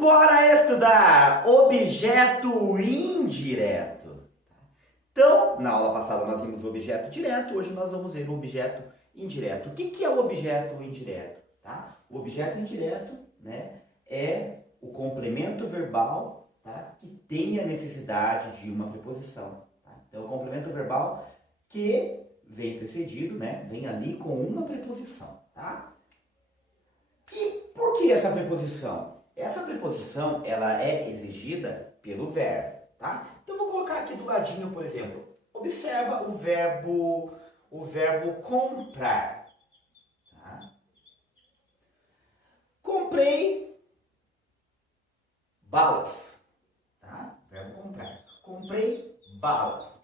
Bora estudar objeto indireto. Então, na aula passada nós vimos o objeto direto, hoje nós vamos ver o objeto indireto. O que é o objeto indireto? Tá? O objeto indireto, né, é o complemento verbal, tá, que tem a necessidade de uma preposição. Tá? Então, o complemento verbal que vem precedido, né, vem ali com uma preposição. Tá? E por que essa preposição? Essa preposição, ela é exigida pelo verbo, tá? Então, vou colocar aqui do ladinho, por exemplo. Observa o verbo comprar. Tá? Comprei balas. Tá? Verbo comprar. Comprei balas.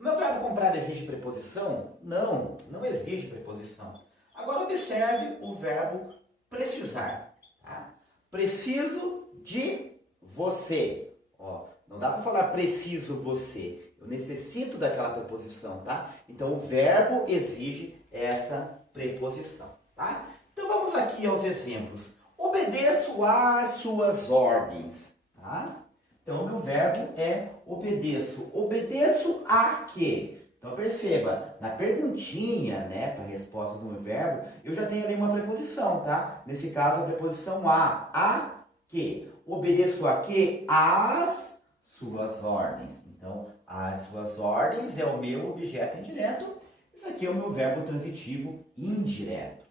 Meu verbo comprar exige preposição? Não, não exige preposição. Agora, observe o verbo precisar. Tá? Preciso de você. Ó, não dá para falar preciso você. Eu necessito daquela preposição, tá? Então o verbo exige essa preposição, tá? Então vamos aqui aos exemplos. Obedeço às suas ordens, tá? Então o meu verbo é obedeço. Obedeço a quê? Então perceba, na perguntinha, né, para a resposta do meu verbo, eu já tenho ali uma preposição, tá? Nesse caso a preposição a. A que? Obedeço a quê? Às suas ordens. Então, as suas ordens é o meu objeto indireto. Isso aqui é o meu verbo transitivo indireto,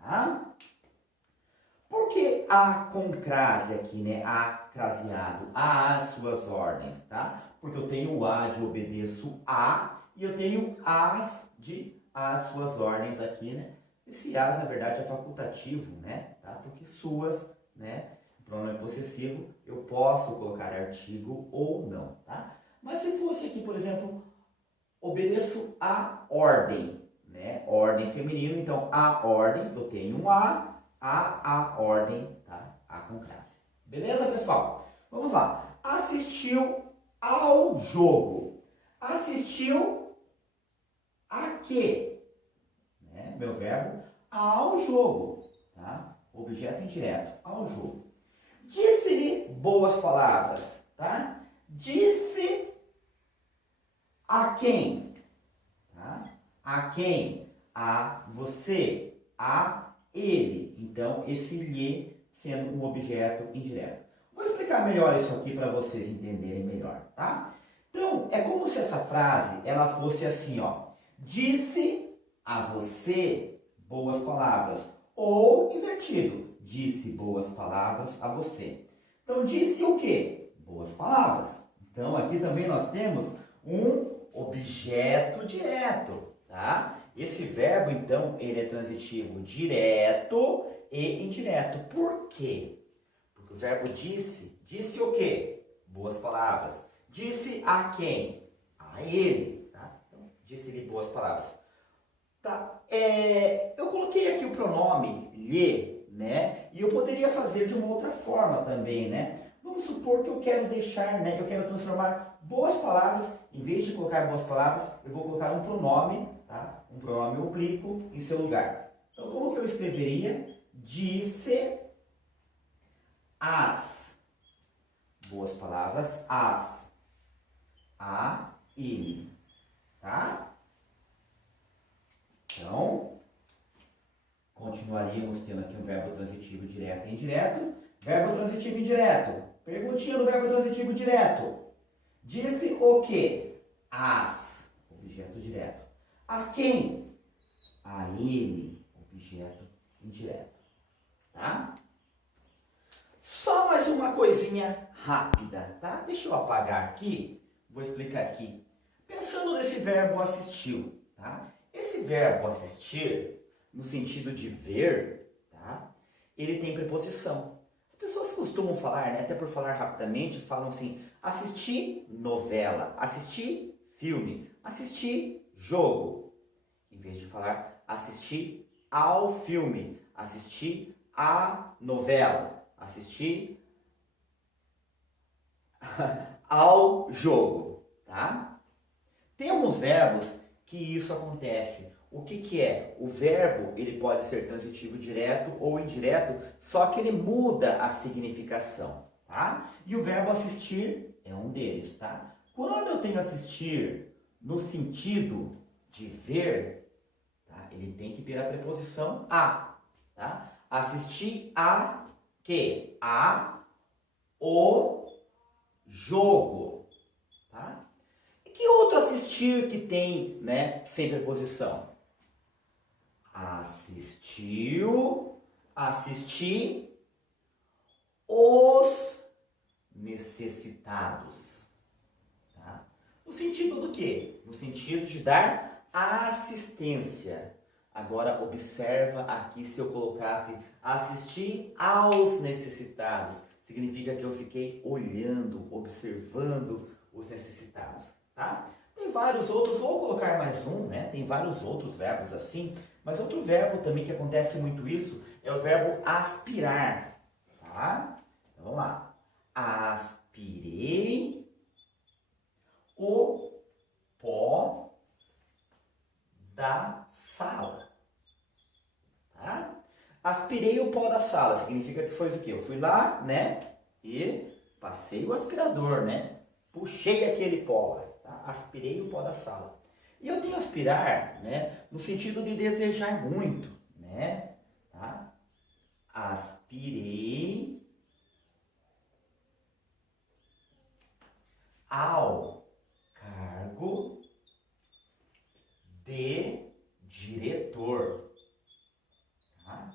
tá? Por que a com crase aqui, né? A craseado, às suas ordens, tá? Porque eu tenho o a de obedeço a e eu tenho as de as suas ordens aqui, né? Esse as, na verdade, é facultativo, né? Tá? Porque suas, né? Pronome possessivo, eu posso colocar artigo ou não, tá? Mas se fosse aqui, por exemplo, obedeço a ordem, né? Ordem feminino, então a ordem, eu tenho um a ordem, tá? A com crase. Beleza, pessoal? Vamos lá. Assistiu ao jogo. Assistiu a quê? Né? Meu verbo, ao jogo, tá? Objeto indireto, ao jogo. Disse-lhe boas palavras, tá? Disse a quem? Tá? A quem? A você, a ele. Então, esse lhe sendo um objeto indireto. Vou explicar melhor isso aqui para vocês entenderem melhor, tá? Então, é como se essa frase, ela fosse assim, ó. Disse a você boas palavras. Ou invertido. Disse boas palavras a você. Então, disse o quê? Boas palavras. Então, aqui também nós temos um objeto direto, tá? Esse verbo, então, ele é transitivo direto e indireto. Por quê? Porque o verbo disse o quê? Boas palavras. Disse a quem? A ele, tá? Então, disse-lhe boas palavras. Tá? Eu coloquei aqui o pronome lhe, né? E eu poderia fazer de uma outra forma também, né? Vamos supor que eu quero deixar, né? Eu quero transformar boas palavras, em vez de colocar boas palavras, eu vou colocar um pronome, tá? Um pronome oblíquo em seu lugar. Então, como que eu escreveria? Disse as boas palavras, as, a, ele, tá? Então, continuaríamos tendo aqui um verbo transitivo direto e indireto. Verbo transitivo indireto. Perguntinha do verbo transitivo direto. Disse o quê? As, objeto direto. A quem? A ele, objeto indireto. Tá? Só mais uma coisinha rápida, tá? Deixa eu apagar aqui. Vou explicar aqui. Pensando nesse verbo assistiu, tá? Esse verbo assistir, no sentido de ver, tá? Ele tem preposição. As pessoas costumam falar, né, até por falar rapidamente, falam assim, assistir novela, assistir filme, assistir jogo. Em vez de falar assistir ao filme, assistir à novela, assistir ao jogo, tá? Temos verbos que isso acontece. o que que é? O verbo, ele pode ser transitivo direto ou indireto, só que ele muda a significação, tá? E o verbo assistir é um deles, tá? Quando eu tenho assistir no sentido de ver, tá? Ele tem que ter a preposição a, tá? Assistir a quê? A o jogo, tá? E que outro assistir que tem, né, sem preposição? Assistiu, assistir os necessitados. Tá? No sentido do quê? No sentido de dar assistência. Agora observa aqui se eu colocasse assistir aos necessitados. Significa que eu fiquei olhando, observando os necessitados. Tá? Tem vários outros, vou colocar mais um, né? Tem vários outros verbos assim, mas outro verbo também que acontece muito isso é o verbo aspirar, tá? Então vamos lá. Aspirei o pó da sala, tá? Aspirei o pó da sala, significa que foi o quê? Eu fui lá, né? E passei o aspirador, né? Puxei aquele pó. Tá? Aspirei o pó da sala. E eu tenho aspirar, né, no sentido de desejar muito, né? Tá? Aspirei ao cargo de diretor. Tá?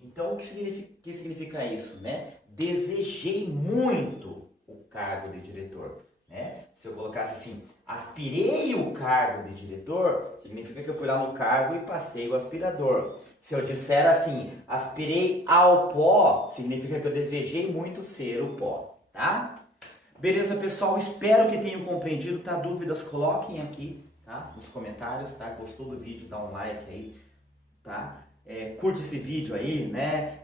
Então, o que significa isso, né? Desejei muito o cargo de diretor. Né? Se eu colocasse assim, aspirei o cargo de diretor, significa que eu fui lá no cargo e passei o aspirador. Se eu disser assim, aspirei ao pó, significa que eu desejei muito ser o pó, tá? Beleza, pessoal? Espero que tenham compreendido, tá? Dúvidas, coloquem aqui, tá? Nos comentários, tá? Gostou do vídeo, dá um like aí, tá? Curte esse vídeo aí, né?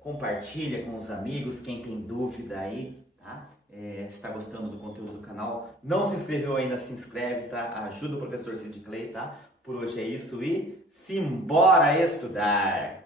Compartilha com os amigos, quem tem dúvida aí, tá? Se está gostando do conteúdo do canal, não se inscreveu ainda, se inscreve, tá? Ajuda o professor Sid Clay, tá? Por hoje é isso e simbora estudar!